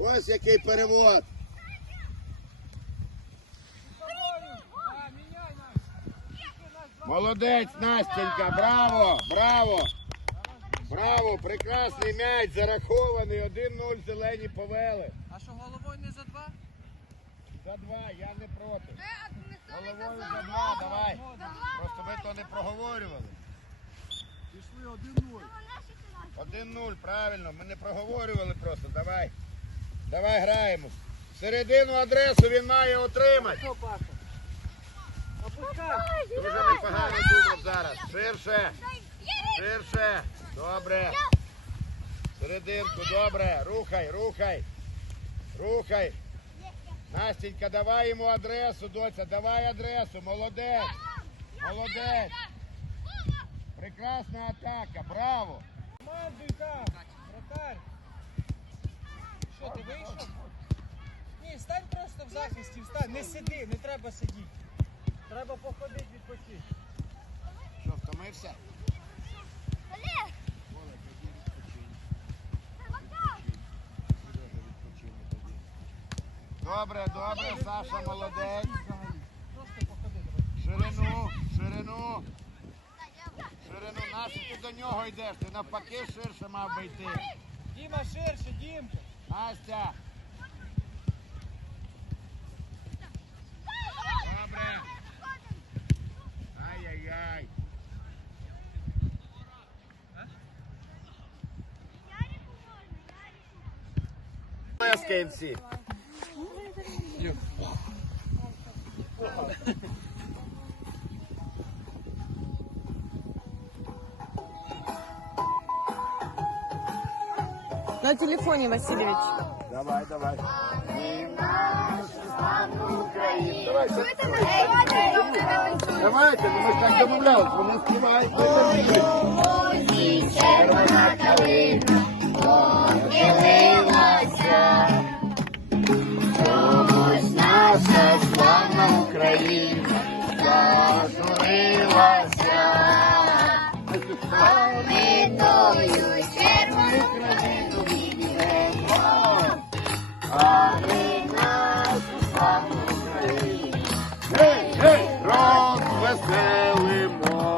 Ось який перевод. Молодець, Настенька, браво, браво. Браво, прекрасний м'яч, зарахований. 1-0 зелені повели. А що головою не за два? За два, я не проти. Головою за два, давай. Просто ми то не проговорювали. Пішли 1-0. 1-0, правильно, ми не проговорювали просто. Давай. Давай граємо. Середину адресу він має отримати. Дуже непогано думав зараз. Ширше, ширше. Добре. Серединку, добре. Рухай, рухай. Рухай. Настенька, давай йому адресу, доця, давай адресу. Молодець. Молодець. Прекрасна атака. Браво. Командуй-ка, вратарь. Що, ти захисті, встань. Не сиди, не треба сидіти. Треба походити, відпочити. Що, втомився? Добре, добре, Саша молодець. Ширину, ширину. Ширину, нащо ти до нього йдеш? Ти навпаки ширше мав би йти. Діма ширше, Дімка. Настя. Лескинці. На телефоне, Васильевич. Давай, давай. Давайте. Ну ми ж так домовлялись, вони співають, ми Ele morre.